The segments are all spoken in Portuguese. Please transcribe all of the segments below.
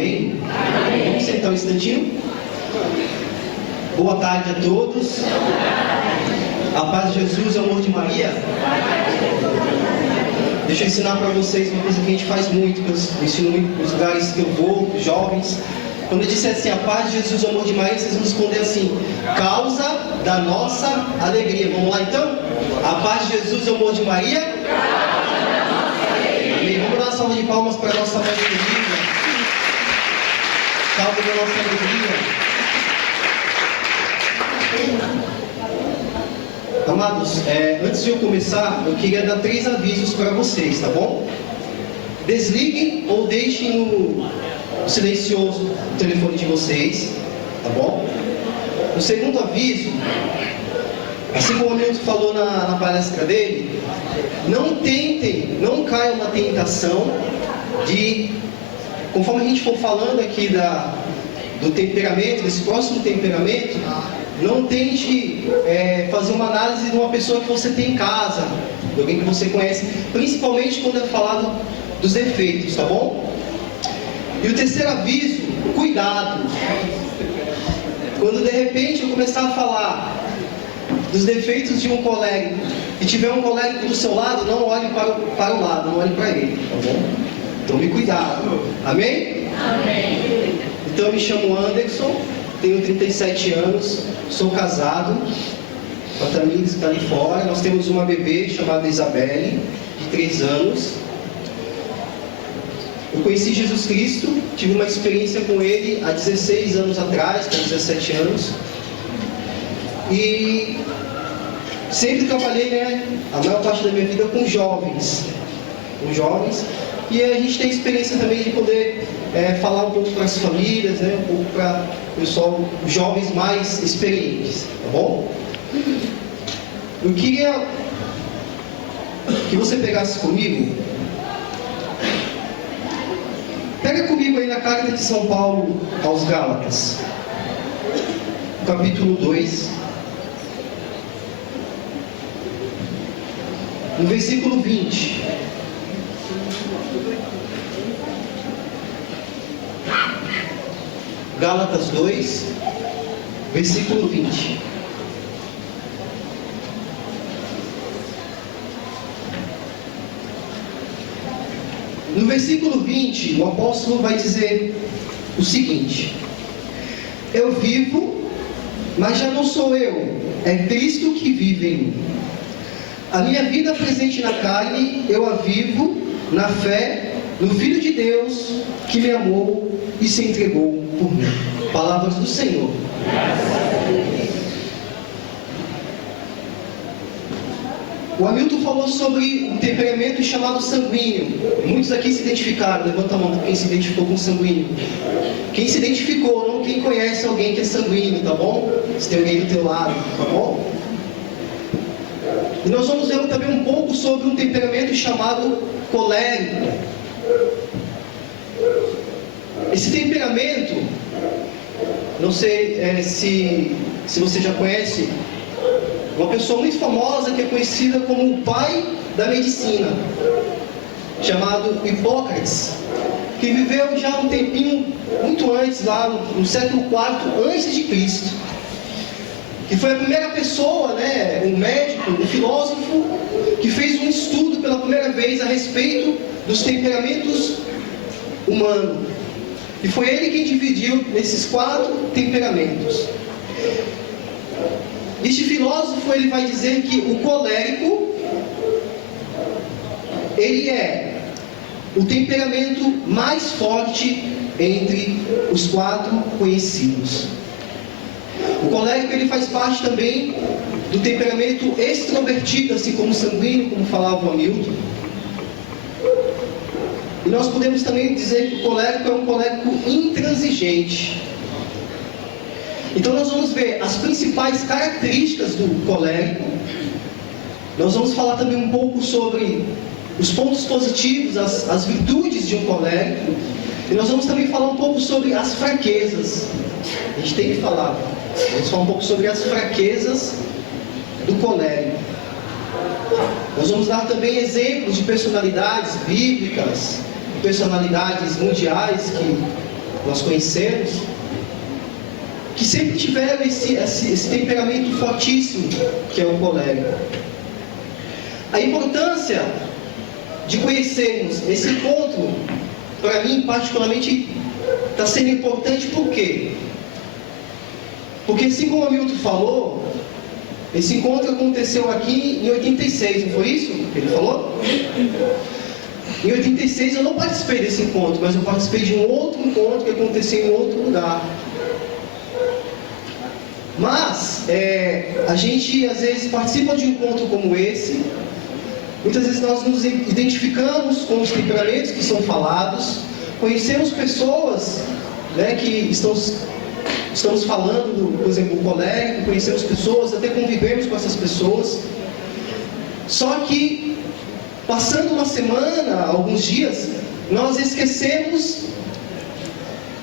Amém? Amém. Vamos sentar um instantinho? Boa tarde a todos. A paz de Jesus, o amor de Maria. Deixa eu ensinar para vocês uma coisa que a gente faz muito, que eu ensino muito nos lugares que eu vou, jovens. Quando eu disser assim, a paz de Jesus, o amor de Maria, vocês vão responder assim: causa da nossa alegria. Vamos lá então? A paz de Jesus, o amor de Maria. Amém. Vamos dar uma salva de palmas para a nossa mãe querida. Causa da nossa alegria. Amados, antes de eu começar, eu queria dar 3 avisos para vocês, tá bom? Desliguem ou deixem no silencioso o telefone de vocês, tá bom? O segundo aviso, assim como o Hamilton falou na palestra dele, não caiam na tentação de, conforme a gente for falando aqui do temperamento, desse próximo temperamento, não tente fazer uma análise de uma pessoa que você tem em casa, de alguém que você conhece, principalmente quando é falado dos defeitos, tá bom? E o terceiro aviso, cuidado. Quando de repente eu começar a falar dos defeitos de um colérico e tiver um colérico do seu lado, não olhe para o lado, não olhe para ele, tá bom? Tome cuidado. Amém? Amém. Então eu me chamo Anderson, tenho 37 anos, sou casado com a Tamires, que está ali fora. Nós temos uma bebê chamada Isabelle, de 3 anos. Eu conheci Jesus Cristo, tive uma experiência com Ele há 16 anos atrás, há 17 anos. E sempre trabalhei, a maior parte da minha vida com jovens. E a gente tem experiência também de poder falar um pouco para as famílias, um pouco para o pessoal, os jovens mais experientes, tá bom? Eu queria que você pegasse comigo. Pega comigo aí na carta de São Paulo aos Gálatas, capítulo 2, no versículo 20. Gálatas 2, versículo 20. No versículo 20, o apóstolo vai dizer o seguinte: eu vivo, mas já não sou eu, é Cristo que vive em mim. A minha vida presente na carne, eu a vivo na fé no Filho de Deus que me amou e se entregou por mim. Palavras do Senhor. O Hamilton falou sobre um temperamento chamado sanguíneo. Muitos aqui se identificaram. Levanta a mão quem se identificou com sanguíneo. Quem se identificou, não quem conhece alguém que é sanguíneo, tá bom? Se tem alguém do teu lado, tá bom? E nós vamos ver também um pouco sobre um temperamento chamado colérico. Esse temperamento, não sei se você já conhece, uma pessoa muito famosa que é conhecida como o pai da medicina, chamado Hipócrates, que viveu já um tempinho muito antes, lá no século IV antes de Cristo, que foi a primeira pessoa, um médico, um filósofo, que fez um estudo pela primeira vez a respeito dos temperamentos humanos. E foi ele quem dividiu nesses 4 temperamentos. Este filósofo, ele vai dizer que o colérico, ele é o temperamento mais forte entre os 4 conhecidos. O colérico, ele faz parte também do temperamento extrovertido, assim como o sanguíneo, como falava o Hamilton. E nós podemos também dizer que o colérico é um colérico intransigente. Então nós vamos ver as principais características do colérico. Nós vamos falar também um pouco sobre os pontos positivos, as virtudes de um colérico. E nós vamos também falar um pouco sobre as fraquezas. A gente tem que falar. Vamos falar um pouco sobre as fraquezas do colérico. Nós vamos dar também exemplos de personalidades bíblicas, personalidades mundiais que nós conhecemos, que sempre tiveram esse temperamento fortíssimo, que é o colérico. A importância de conhecermos esse encontro, para mim, particularmente, está sendo importante por quê? Porque, assim como o Hamilton falou, esse encontro aconteceu aqui em 86, não foi isso que ele falou? Em 86 eu não participei desse encontro, mas eu participei de um outro encontro que aconteceu em outro lugar. Mas, a gente às vezes participa de um encontro como esse, muitas vezes nós nos identificamos com os temperamentos que são falados, conhecemos pessoas, né, que estamos falando, por exemplo, o colérico, conhecemos pessoas, até convivemos com essas pessoas, só que, passando uma semana, alguns dias, nós esquecemos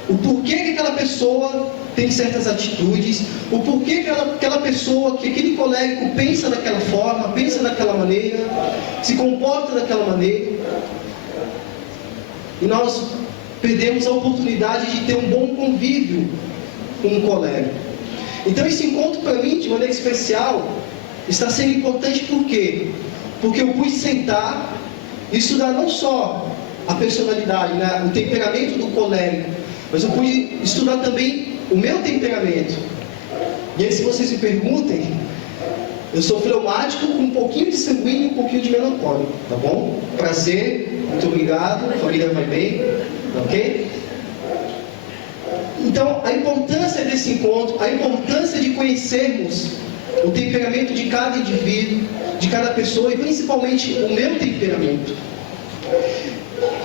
o porquê que aquela pessoa tem certas atitudes, o porquê que aquela pessoa, que aquele colérico pensa daquela forma, pensa daquela maneira, se comporta daquela maneira. E nós perdemos a oportunidade de ter um bom convívio com um colérico. Então esse encontro para mim, de maneira especial, está sendo importante por quê? Porque eu pude sentar e estudar não só a personalidade, né, o temperamento do colérico, mas eu pude estudar também o meu temperamento. E aí, se vocês me perguntem, eu sou fleumático com um pouquinho de sanguíneo e um pouquinho de melancólico, tá bom? Prazer, muito obrigado, a família vai bem, ok? Então, a importância desse encontro, a importância de conhecermos o temperamento de cada indivíduo, de cada pessoa, e principalmente o meu temperamento.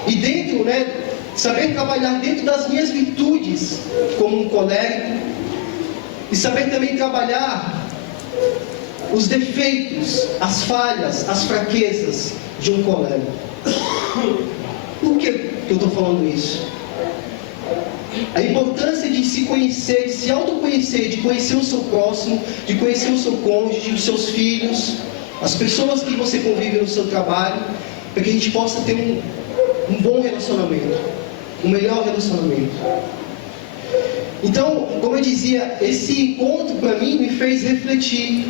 E dentro, né, saber trabalhar dentro das minhas virtudes como um colérico, e saber também trabalhar os defeitos, as falhas, as fraquezas de um colérico. Por que eu estou falando isso? A importância de se conhecer, de se autoconhecer, de conhecer o seu próximo, de conhecer o seu cônjuge, os seus filhos, as pessoas que você convive no seu trabalho, para que a gente possa ter um bom relacionamento, um melhor relacionamento. Então, como eu dizia, esse encontro para mim me fez refletir.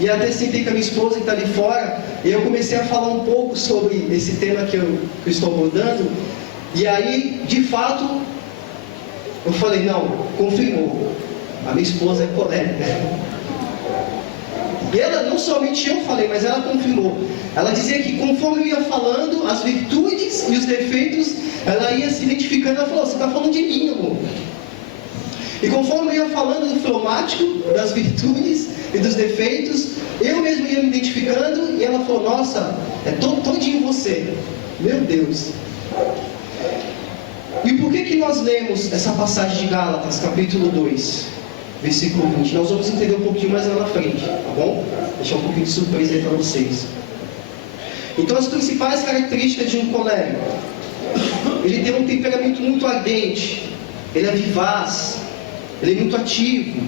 E até sentei com a minha esposa que está ali fora, e eu comecei a falar um pouco sobre esse tema que eu estou abordando. E aí, de fato, eu falei, não, confirmou. A minha esposa é colérica. E ela, não somente eu falei, mas ela confirmou. Ela dizia que conforme eu ia falando, as virtudes e os defeitos, ela ia se identificando. Ela falou, você está falando de mim, amor. E conforme eu ia falando do fleumático, das virtudes e dos defeitos, eu mesmo ia me identificando. E ela falou, nossa, é todinho você. Meu Deus. E por que nós lemos essa passagem de Gálatas, capítulo 2, versículo 20? Nós vamos entender um pouquinho mais lá na frente, tá bom? Deixar um pouquinho de surpresa aí para vocês. Então, as principais características de um colérico: ele tem um temperamento muito ardente, ele é vivaz, ele é muito ativo,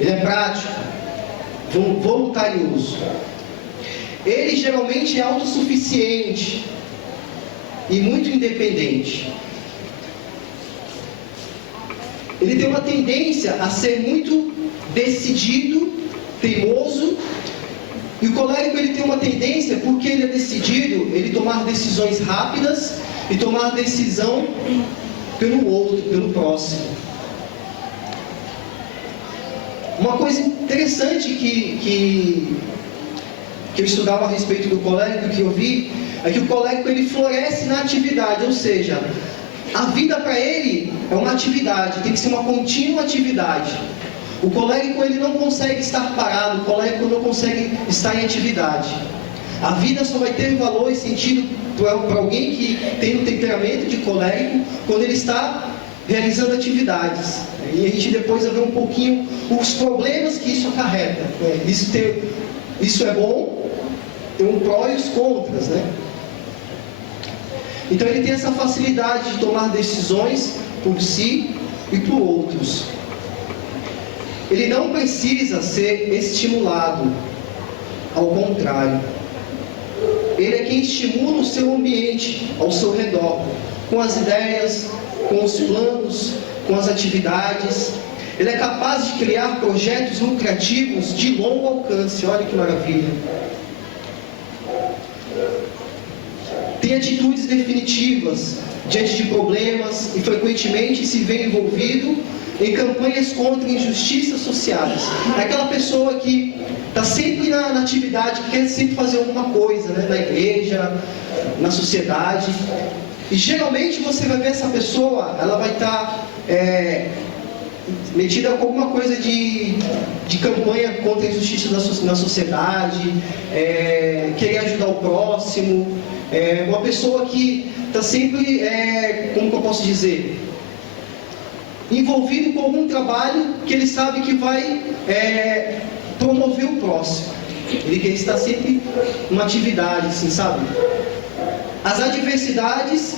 ele é prático, voluntarioso. Ele geralmente é autossuficiente e muito independente. Ele tem uma tendência a ser muito decidido, teimoso. E o colérico, ele tem uma tendência, porque ele é decidido, ele tomar decisões rápidas e tomar decisão pelo outro, pelo próximo. Uma coisa interessante que eu estudava a respeito do colérico, que eu vi, é que o colérico, ele floresce na atividade, ou seja, a vida para ele é uma atividade, tem que ser uma contínua atividade. O colérico, ele não consegue estar parado, o colérico não consegue estar em atividade. A vida só vai ter valor e sentido para alguém que tem um temperamento de colérico quando ele está realizando atividades. E a gente depois vai ver um pouquinho os problemas que isso acarreta. Isso é bom, tem um pró e os contras, né? Então ele tem essa facilidade de tomar decisões por si e por outros. Ele não precisa ser estimulado, ao contrário. Ele é quem estimula o seu ambiente ao seu redor, com as ideias, com os planos, com as atividades. Ele é capaz de criar projetos lucrativos de longo alcance. Olha que maravilha. Tem atitudes definitivas diante de problemas e frequentemente se vê envolvido em campanhas contra injustiças sociais. É aquela pessoa que está sempre na atividade, que quer sempre fazer alguma coisa, né? Na igreja, na sociedade. E geralmente você vai ver essa pessoa, ela vai estar metida com alguma coisa de campanha contra a injustiça na sociedade, querer ajudar o próximo, uma pessoa que está sempre, como que eu posso dizer, envolvido com algum trabalho que ele sabe que vai promover o próximo. Ele quer estar sempre numa atividade, assim, sabe? As adversidades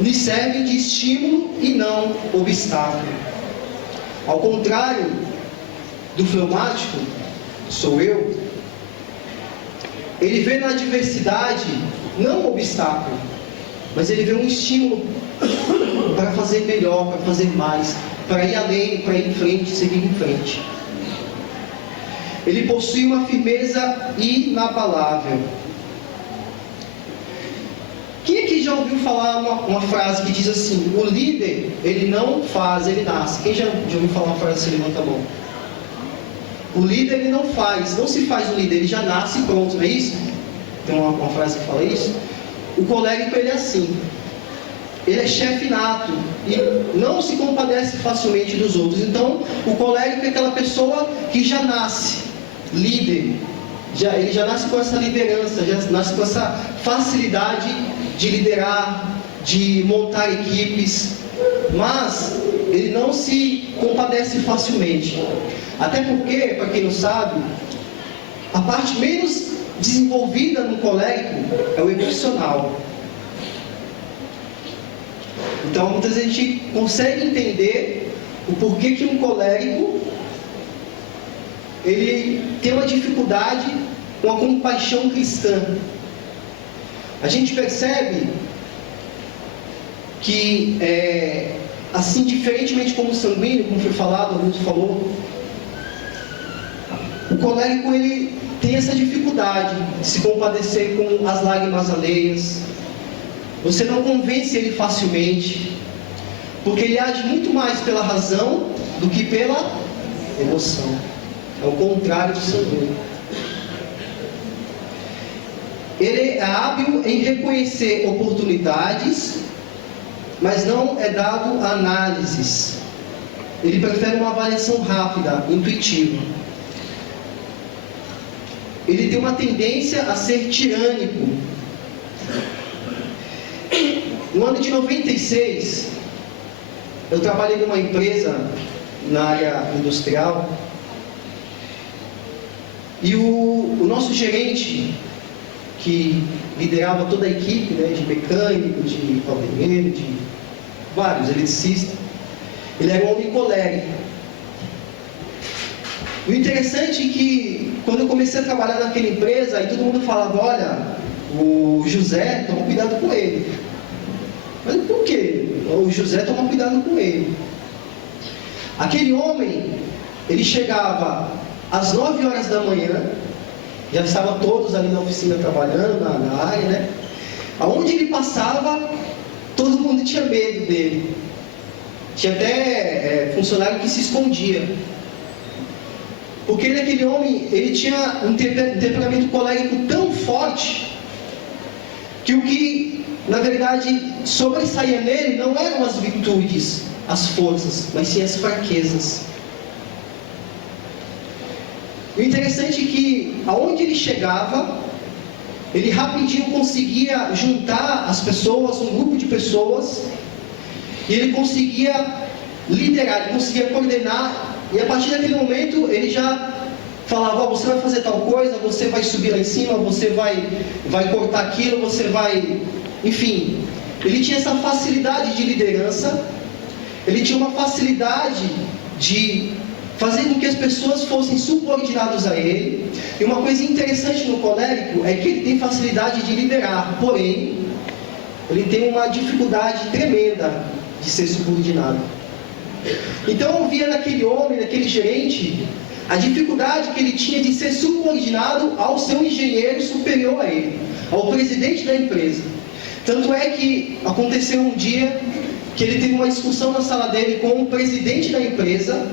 lhe servem de estímulo e não obstáculo. Ao contrário do fleumático, sou eu, ele vê na adversidade não um obstáculo, mas ele vê um estímulo para fazer melhor, para fazer mais, para ir além, para ir em frente, seguir em frente. Ele possui uma firmeza inabalável. Quem aqui já ouviu falar uma frase que diz assim: o líder, ele não faz, ele nasce? Quem já ouviu falar uma frase assim? Levanta a mão. O líder, ele não faz, não se faz o líder, ele já nasce pronto, não é isso? Tem uma frase que fala isso. O colérico, ele é assim. Ele é chefe nato e não se compadece facilmente dos outros. Então, o colérico é aquela pessoa que já nasce líder. Ele já nasce com essa liderança, já nasce com essa facilidade de liderar, de montar equipes, mas ele não se compadece facilmente. Até porque, para quem não sabe, a parte menos desenvolvida no colérico é o emocional. Então, muitas vezes a gente consegue entender o porquê que um colérico ele tem uma dificuldade com a compaixão cristã. A gente percebe que, assim, diferentemente como o sanguíneo, como foi falado, alguns falou, o colérico ele tem essa dificuldade de se compadecer com as lágrimas alheias. Você não convence ele facilmente, porque ele age muito mais pela razão do que pela emoção. É o contrário do sanguíneo. Ele é hábil em reconhecer oportunidades, mas não é dado a análises. Ele prefere uma avaliação rápida, intuitiva. Ele tem uma tendência a ser tirânico. No ano de 96, eu trabalhei numa empresa na área industrial e o nosso gerente, que liderava toda a equipe, né, de mecânico, de fazendeiro, de vários eletricistas, ele era um homem colérico. E o interessante é que, quando eu comecei a trabalhar naquela empresa, aí todo mundo falava: olha, o José, toma cuidado com ele. Mas por quê? O José, toma cuidado com ele. Aquele homem, ele chegava às 9 horas da manhã, já estavam todos ali na oficina trabalhando, na área, né? Aonde ele passava, todo mundo tinha medo dele. Tinha até funcionário que se escondia. Porque aquele homem, ele tinha um temperamento colérico tão forte, que o que, na verdade, sobressaía nele não eram as virtudes, as forças, mas sim as fraquezas. O interessante é que, aonde ele chegava, ele rapidinho conseguia juntar as pessoas, um grupo de pessoas, e ele conseguia liderar, ele conseguia coordenar, e a partir daquele momento ele já falava: você vai fazer tal coisa, você vai subir lá em cima, você vai cortar aquilo, você vai... Enfim, ele tinha essa facilidade de liderança, ele tinha uma facilidade de fazer com que as pessoas fossem subordinadas a ele. E uma coisa interessante no colérico é que ele tem facilidade de liderar, porém, ele tem uma dificuldade tremenda de ser subordinado. Então eu via naquele homem, naquele gerente, a dificuldade que ele tinha de ser subordinado ao seu engenheiro superior a ele, ao presidente da empresa. Tanto é que aconteceu um dia que ele teve uma discussão na sala dele com o presidente da empresa.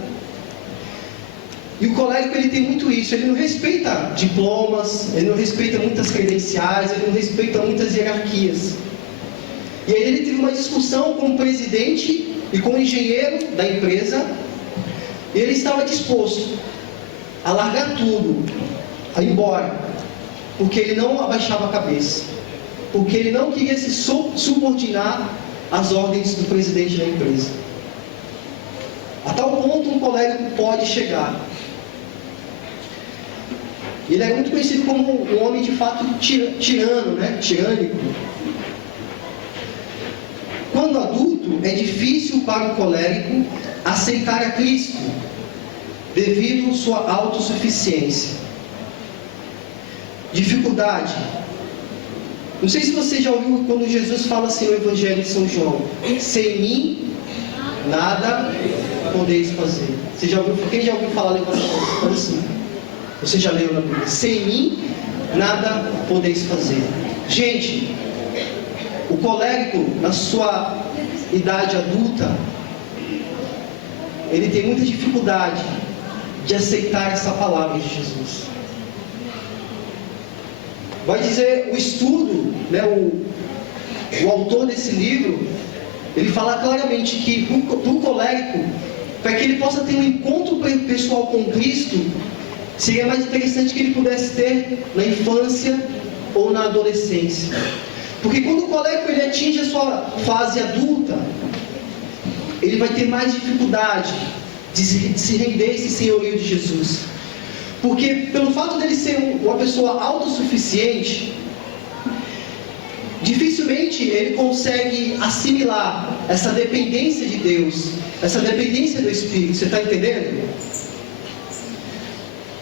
E o colérico, ele tem muito isso, ele não respeita diplomas, ele não respeita muitas credenciais, ele não respeita muitas hierarquias. E aí ele teve uma discussão com o presidente e com o engenheiro da empresa, e ele estava disposto a largar tudo, a ir embora, porque ele não abaixava a cabeça, porque ele não queria se subordinar às ordens do presidente da empresa. A tal ponto um colérico pode chegar. Ele era muito conhecido como um homem de fato tirano, tirânico. Quando adulto, é difícil para o colérico aceitar a Cristo, devido à sua autossuficiência. Dificuldade. Não sei se você já ouviu quando Jesus fala assim no Evangelho de São João: sem mim, nada podeis fazer. Você já ouviu? Quem já ouviu falar assim? Você já leu na Bíblia? Sem mim, nada podeis fazer. Gente, o colérico, na sua idade adulta, ele tem muita dificuldade de aceitar essa palavra de Jesus. Vai dizer o estudo, o autor desse livro, ele fala claramente que para o colérico, para que ele possa ter um encontro pessoal com Cristo, seria mais interessante que ele pudesse ter na infância ou na adolescência. Porque quando o colérico ele atinge a sua fase adulta, ele vai ter mais dificuldade de se render a esse senhorio de Jesus. Porque pelo fato dele ser uma pessoa autossuficiente, dificilmente ele consegue assimilar essa dependência de Deus, essa dependência do Espírito. Você está entendendo?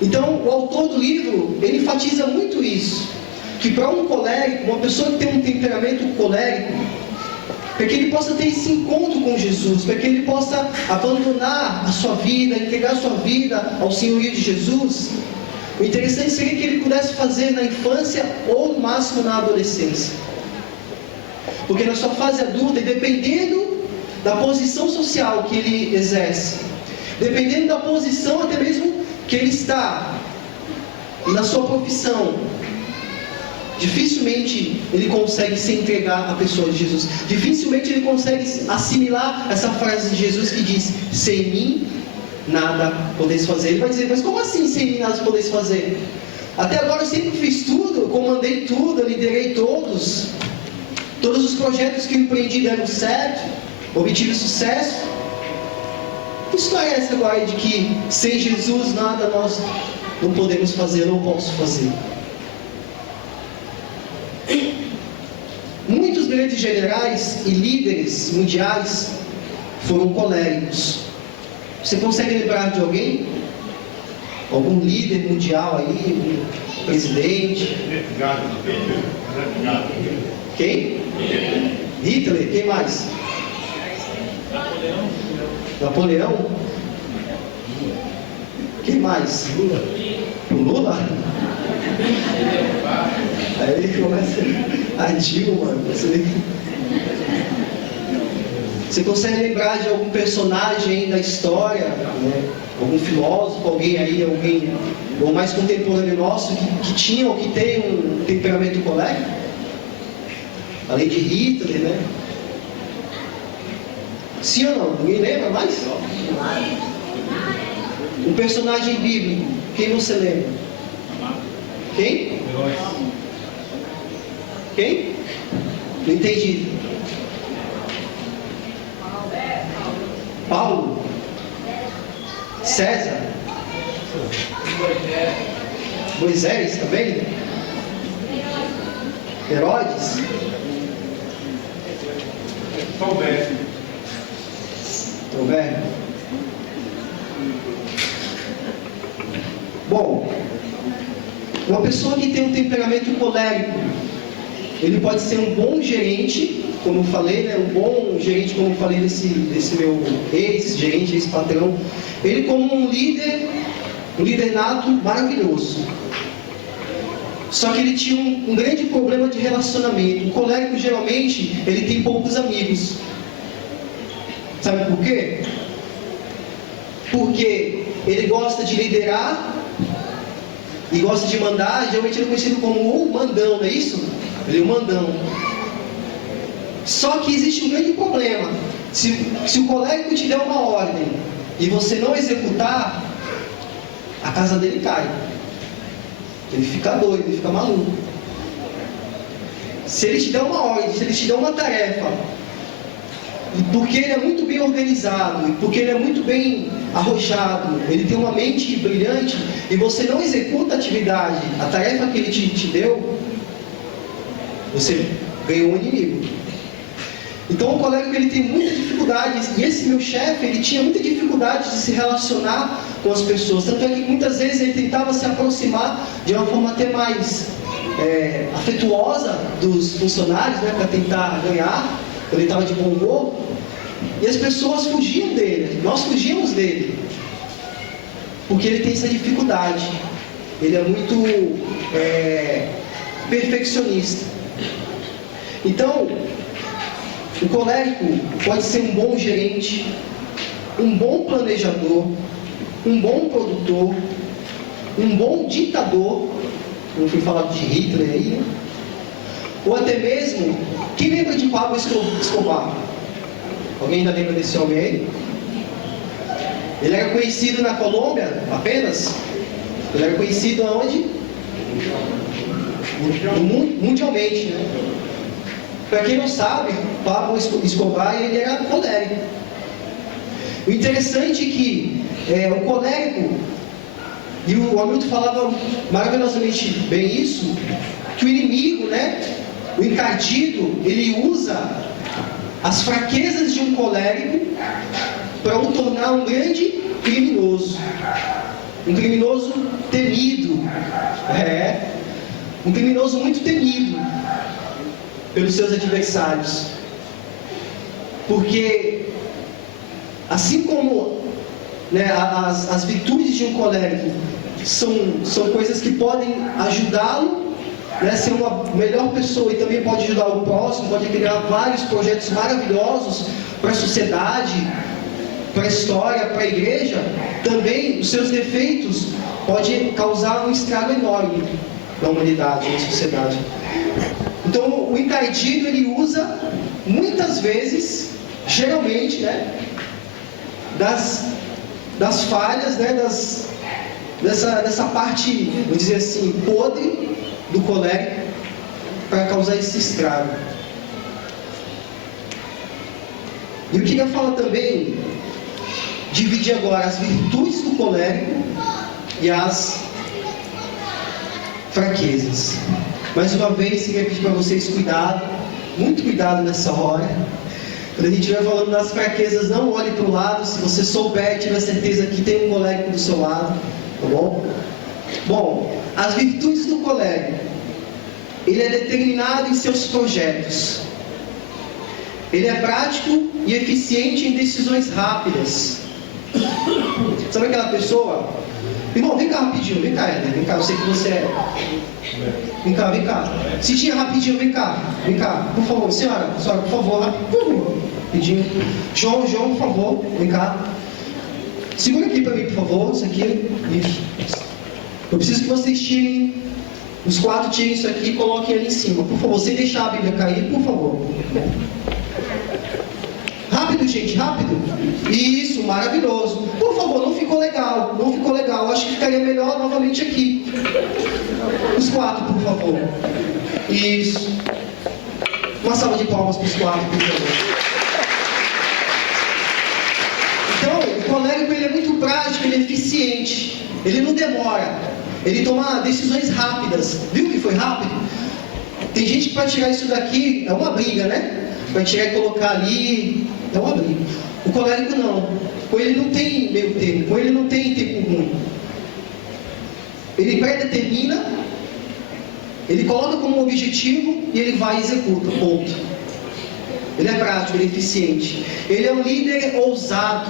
Então, o autor do livro, ele enfatiza muito isso, que para um colérico, uma pessoa que tem um temperamento colérico, para que ele possa ter esse encontro com Jesus, para que ele possa abandonar a sua vida, entregar a sua vida ao senhorio de Jesus, o interessante seria que ele pudesse fazer na infância ou no máximo na adolescência. Porque na sua fase adulta, e dependendo da posição social que ele exerce, dependendo da posição até mesmo que ele está na sua profissão, dificilmente ele consegue se entregar à pessoa de Jesus. Dificilmente ele consegue assimilar essa frase de Jesus que diz: sem mim nada podeis fazer. Ele vai dizer: mas como assim sem mim nada podeis fazer? Até agora eu sempre fiz tudo, eu comandei tudo, eu liderei todos os projetos que eu empreendi deram certo, obtive sucesso. Que história é essa agora de que sem Jesus nada nós não podemos fazer, não posso fazer? Muitos grandes generais e líderes mundiais foram coléricos. Você consegue lembrar de alguém? Algum líder mundial aí? Um presidente? Quem? Hitler. Quem mais? Napoleão? Quem mais? Lula. O Lula? Aí ele começa a Dilma. Você consegue lembrar de algum personagem da história, algum filósofo, alguém ou mais contemporâneo nosso que tinha ou que tem um temperamento colérico? Além de Hitler, né? Sim ou não? Ninguém lembra mais? Um personagem bíblico, quem você lembra? Quem? Quem? Não entendi. Paulo? César? Moisés também? Herodes? Tomé? Bom, uma pessoa que tem um temperamento colérico, ele pode ser um bom gerente, como eu falei, né? Um bom gerente, como eu falei desse meu ex-gerente, ex-patrão. Ele como um líder nato maravilhoso. Só que ele tinha um grande problema de relacionamento. O colérico, geralmente, ele tem poucos amigos. Sabe por quê? Porque ele gosta de liderar e gosta de mandar. Geralmente ele é conhecido como o mandão, não é isso? Ele é o mandão. Só que existe um grande problema. Se o colérico te der uma ordem e você não executar, a casa dele cai. Ele fica doido, ele fica maluco. Se ele te der uma ordem, se ele te der uma tarefa, e porque ele é muito bem organizado, e porque ele é muito bem arrojado, ele tem uma mente brilhante, e você não executa a atividade, a tarefa que ele te deu, você ganhou um inimigo. Então o colérico, ele tem muita dificuldade, e esse meu chefe, ele tinha muita dificuldade de se relacionar com as pessoas, tanto é que muitas vezes ele tentava se aproximar de uma forma até mais afetuosa dos funcionários, né, para tentar ganhar, quando ele estava de bom humor, e as pessoas fugiam dele, nós fugíamos dele, porque ele tem essa dificuldade, ele é muito perfeccionista. Então, o colérico pode ser um bom gerente, um bom planejador, um bom produtor, um bom ditador, como foi falado de Hitler aí, né? Ou até mesmo, quem lembra de Pablo Escobar? Alguém ainda lembra desse homem aí? Ele era conhecido na Colômbia apenas? Ele era conhecido aonde? Mundialmente, né? Para quem não sabe, Pablo Escobar, ele era colérico. O interessante é que o colérico, e o Hamilton falava maravilhosamente bem isso, que o inimigo, né, o encardido, ele usa as fraquezas de um colérico para o tornar um grande criminoso. Um criminoso temido. Um criminoso muito temido pelos seus adversários. Porque, assim como, né, as virtudes de um colérico são coisas que podem ajudá-lo, né, ser uma melhor pessoa, e também pode ajudar o próximo, pode criar vários projetos maravilhosos para a sociedade, para a história, para a igreja, também os seus defeitos podem causar um estrago enorme na humanidade, na sociedade. Então, o encardido, ele usa muitas vezes, geralmente, né, das falhas, né, dessa parte, vou dizer assim, podre do colérico, para causar esse estrago. E eu queria falar também, dividir agora as virtudes do colérico e as fraquezas. Mais uma vez, queria pedir para vocês cuidado, muito cuidado nessa hora. Quando a gente estiver falando das fraquezas, não olhe para o lado. Se você souber, tiver certeza que tem um colérico do seu lado, tá bom? Bom, as virtudes do colérico: ele é determinado em seus projetos, ele é prático e eficiente em decisões rápidas. Sabe aquela pessoa? Irmão, vem cá rapidinho, vem cá, Éder, vem cá, eu sei que você é. Vem cá, vem cá. Citinha, rapidinho, vem cá, por favor, senhora, por favor, rapidinho. João, por favor, vem cá. Segura aqui para mim, por favor, isso aqui, isso. Eu preciso que vocês tirem, os 4 tirem isso aqui e coloquem ali em cima, por favor, sem deixar a Bíblia cair, por favor. Rápido, gente, rápido. Isso, maravilhoso. Por favor, não ficou legal, acho que ficaria melhor novamente aqui. Os 4, por favor. Isso. Uma salva de palmas para os 4, por favor. Então, o colérico, ele é muito prático, ele é eficiente, ele não demora, ele toma decisões rápidas. Viu que foi rápido? Tem gente que para tirar isso daqui é uma briga, né? Para tirar e colocar ali é uma briga. O colérico não. Com ele não tem meio termo, com ele não tem tempo ruim. Ele predetermina Ele coloca como objetivo e ele vai e executa, ponto. Ele é prático, ele é eficiente. Ele é um líder ousado.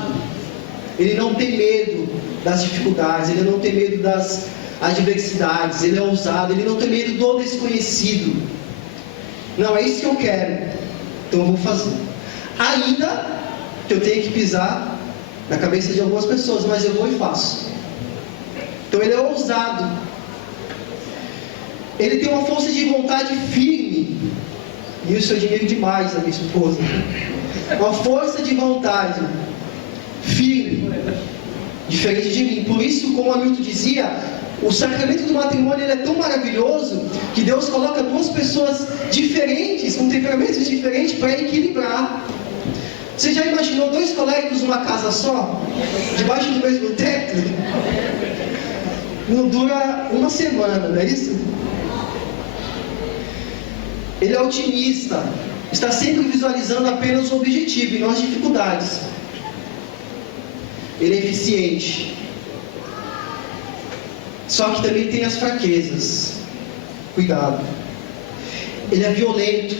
Ele não tem medo das dificuldades, ele não tem medo das adversidades, ele é ousado, ele não tem medo do desconhecido. Não, é isso que eu quero, então eu vou fazer. Ainda que eu tenha que pisar na cabeça de algumas pessoas, mas eu vou e faço. Então ele é ousado. Ele tem uma força de vontade firme. E isso eu admiro demais da minha esposa. Uma força de vontade firme, diferente de mim. Por isso, como Hamilton dizia, o sacramento do matrimônio ele é tão maravilhoso que Deus coloca duas pessoas diferentes, com temperamentos diferentes, para equilibrar. Você já imaginou dois coléricos numa casa só? Debaixo do mesmo teto? Não dura uma semana, não é isso? Ele é otimista, está sempre visualizando apenas o objetivo e não as dificuldades. Ele é eficiente. Só que também tem as fraquezas. Cuidado. Ele é violento.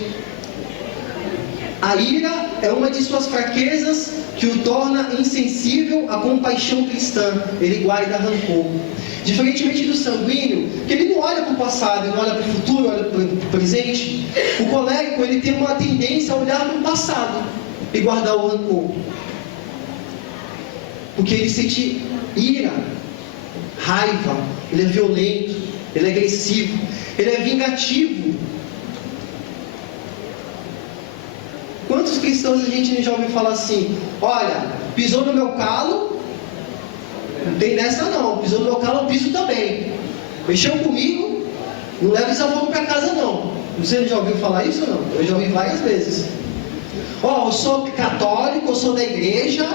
A ira é uma de suas fraquezas que o torna insensível à compaixão cristã. Ele guarda rancor. Diferentemente do sanguíneo, que ele não olha para o passado, ele não olha para o futuro, olha para o presente. O colérico, ele tem uma tendência a olhar para o passado e guardar o rancor. Porque ele sente ira, raiva, ele é violento, ele é agressivo, ele é vingativo. Quantos cristãos a gente já ouviu falar assim: olha, pisou no meu calo, não tem dessa não, pisou no meu calo, eu piso também. Mexeu comigo, não leva desafogo para casa não. Você já ouviu falar isso ou não? Eu já ouvi várias vezes. Eu sou católico, eu sou da igreja,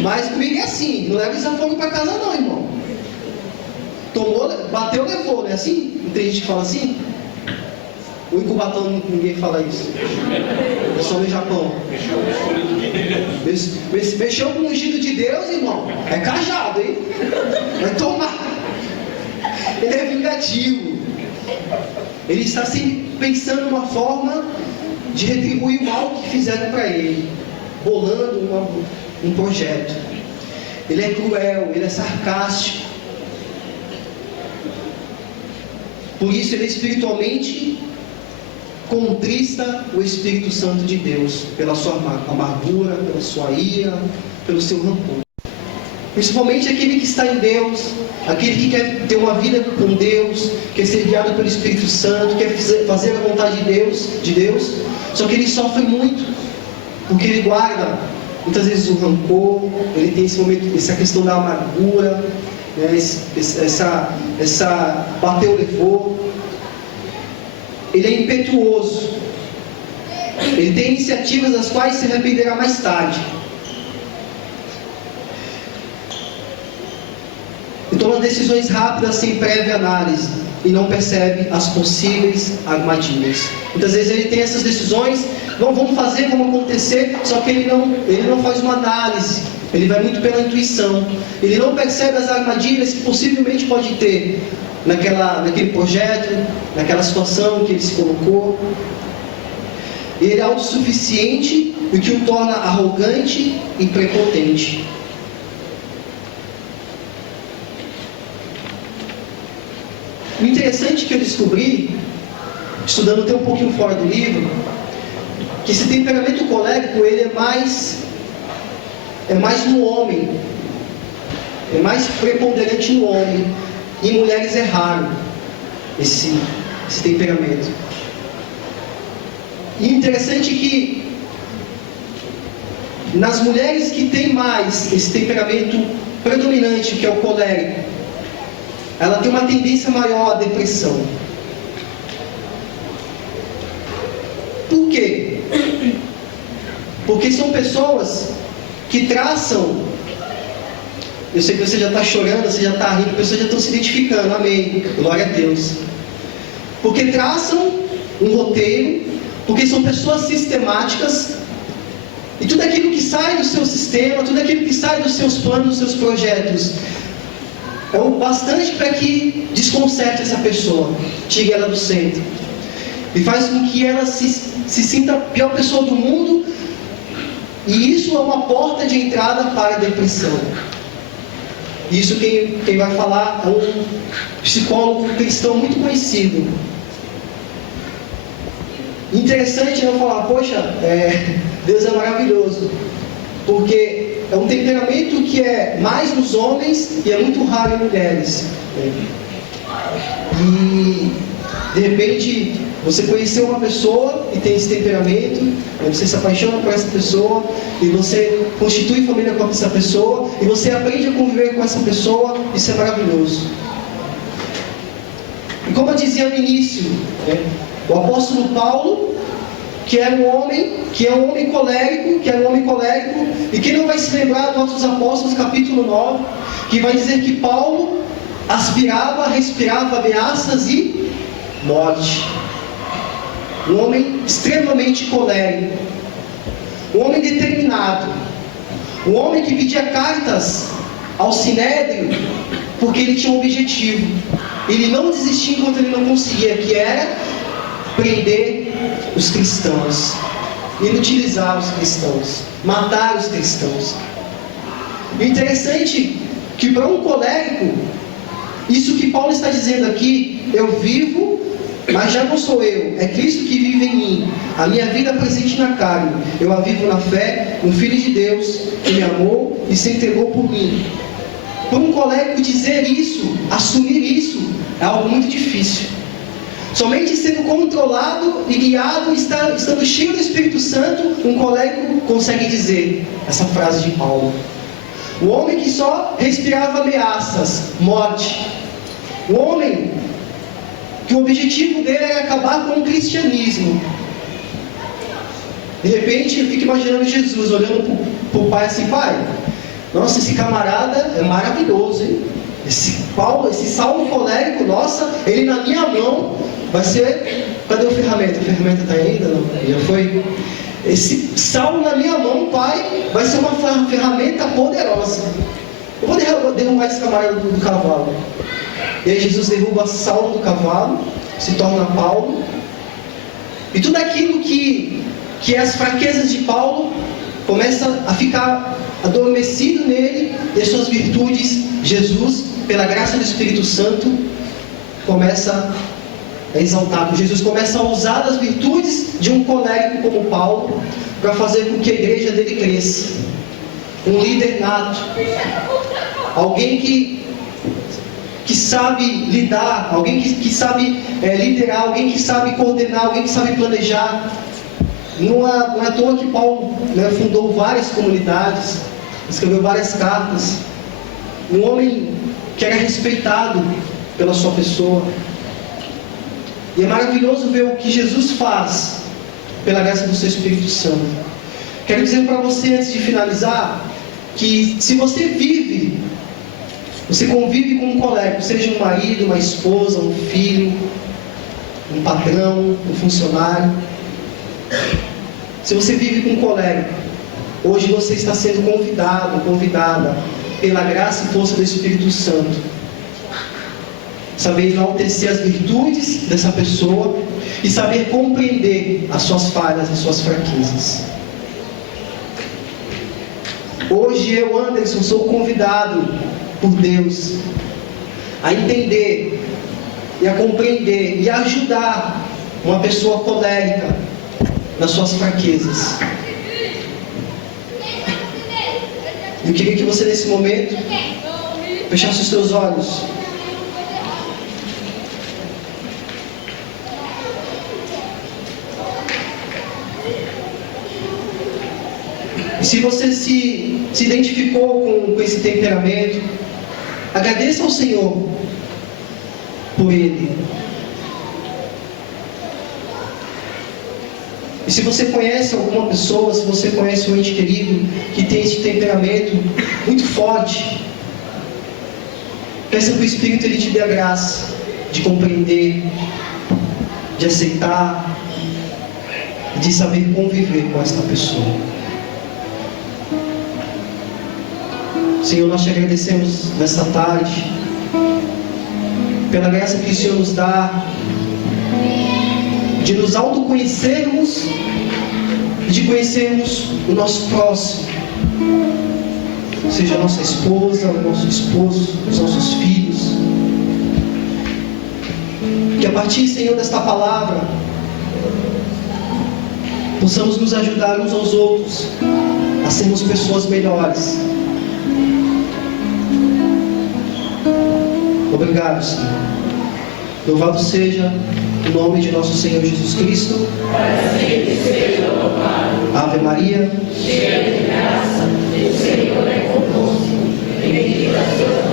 mas comigo é assim, não leva desafogo para casa não, irmão. Tomou, bateu, levou, não é assim? Não tem gente que fala assim? O Incubatão ninguém fala isso. É só no Japão. Mexeu com o ungido de Deus, irmão. É cajado, hein? Vai tomar. Ele é vingativo. Ele está sempre pensando uma forma de retribuir o mal que fizeram para ele, bolando um projeto. Ele é cruel, ele é sarcástico. Por isso ele é espiritualmente contrista o Espírito Santo de Deus, pela sua amargura, pela sua ira, pelo seu rancor. Principalmente aquele que está em Deus, aquele que quer ter uma vida com Deus, quer ser guiado pelo Espírito Santo, quer fazer a vontade de Deus, só que ele sofre muito, porque ele guarda muitas vezes o rancor, ele tem esse momento, essa questão da amargura, né, essa bateu, levou. Ele é impetuoso. Ele tem iniciativas das quais se arrependerá mais tarde. E toma decisões rápidas sem prévia análise e não percebe as possíveis armadilhas. Muitas vezes ele tem essas decisões, vamos fazer, vamos acontecer, só que ele não faz uma análise. Ele vai muito pela intuição. Ele não percebe as armadilhas que possivelmente pode ter naquele projeto, naquela situação que ele se colocou. Ele é autossuficiente, o que o torna arrogante e prepotente. O interessante que eu descobri, estudando até um pouquinho fora do livro, que esse temperamento colérico ele é mais no homem, é mais preponderante no homem. Em mulheres é raro esse temperamento. E interessante que nas mulheres que têm mais esse temperamento predominante, que é o colérico, ela tem uma tendência maior à depressão. Por quê? Porque são pessoas que traçam. Eu sei que você já está chorando, você já está rindo, as pessoas já estão se identificando, amém, glória a Deus. Porque traçam um roteiro, porque são pessoas sistemáticas, e tudo aquilo que sai do seu sistema, tudo aquilo que sai dos seus planos, dos seus projetos, é o bastante para que desconcerte essa pessoa, tire ela do centro. E faz com que ela se sinta a pior pessoa do mundo. E isso é uma porta de entrada para a depressão. Isso quem vai falar é um psicólogo cristão muito conhecido. Interessante não falar, poxa, Deus é maravilhoso. Porque é um temperamento que é mais nos homens e é muito raro em mulheres. E, de repente, você conheceu uma pessoa e tem esse temperamento, você se apaixona por essa pessoa, e você constitui família com essa pessoa, e você aprende a conviver com essa pessoa, isso é maravilhoso. E como eu dizia no início, o apóstolo Paulo, que é um homem colérico, e quem não vai se lembrar do Atos dos Apóstolos, capítulo 9, que vai dizer que Paulo respirava ameaças e morte. Um homem extremamente colérico, um homem determinado, um homem que pedia cartas ao Sinédrio, porque ele tinha um objetivo. Ele não desistia enquanto ele não conseguia, que era prender os cristãos, inutilizar os cristãos, matar os cristãos. O interessante é que para um colérico, isso que Paulo está dizendo aqui, eu vivo, mas já não sou eu, é Cristo que vive em mim. A minha vida presente na carne, eu a vivo na fé no Filho de Deus, que me amou e se entregou por mim. Para um colérico dizer isso, assumir isso, é algo muito difícil. Somente sendo controlado e guiado, estando cheio do Espírito Santo, um colérico consegue dizer essa frase de Paulo. O homem que só respirava ameaças, morte. O homem que o objetivo dele era acabar com o cristianismo. De repente eu fico imaginando Jesus olhando para o pai assim: pai, nossa, esse camarada é maravilhoso, hein? Esse Saulo colérico, nossa, ele na minha mão vai ser... Cadê a ferramenta? A ferramenta está ainda? Não? Já foi? Esse Saulo na minha mão, pai, vai ser uma ferramenta poderosa. Eu vou derrubar esse camarada do cavalo. E aí Jesus derruba Saulo do cavalo, se torna Paulo. E tudo aquilo que é as fraquezas de Paulo começa a ficar adormecido nele, e as suas virtudes, Jesus, pela graça do Espírito Santo, começa a exaltar. Jesus começa a usar as virtudes de um colérico como Paulo para fazer com que a igreja dele cresça. Um líder nato, alguém que sabe lidar, alguém que sabe liderar, alguém que sabe coordenar, alguém que sabe planejar. Não é à toa que Paulo fundou várias comunidades, escreveu várias cartas. Um homem que era respeitado pela sua pessoa. E é maravilhoso ver o que Jesus faz pela graça do seu Espírito Santo. Quero dizer para você, antes de finalizar, que se você convive com um colérico, seja um marido, uma esposa, um filho, um patrão, um funcionário, se você vive com um colérico, hoje você está sendo convidada, pela graça e força do Espírito Santo, saber enaltecer as virtudes dessa pessoa e saber compreender as suas falhas e suas fraquezas. Hoje eu, Anderson, sou convidado por Deus a entender e a compreender e a ajudar uma pessoa colérica nas suas fraquezas. Eu queria que você, nesse momento, fechasse os seus olhos. E se você se identificou com esse temperamento, agradeça ao Senhor por ele. E se você conhece alguma pessoa, se você conhece um ente querido que tem esse temperamento muito forte, peça que o Espírito ele te dê a graça de compreender, de aceitar, de saber conviver com esta pessoa. Senhor, nós te agradecemos nesta tarde pela graça que o Senhor nos dá, de nos autoconhecermos e de conhecermos o nosso próximo, seja a nossa esposa, o nosso esposo, os nossos filhos. Que a partir, Senhor, desta palavra, possamos nos ajudar uns aos outros a sermos pessoas melhores. Obrigado, Senhor. Louvado seja o nome de nosso Senhor Jesus Cristo. Ave Maria, cheia de graça, o Senhor é convosco. Bendita sois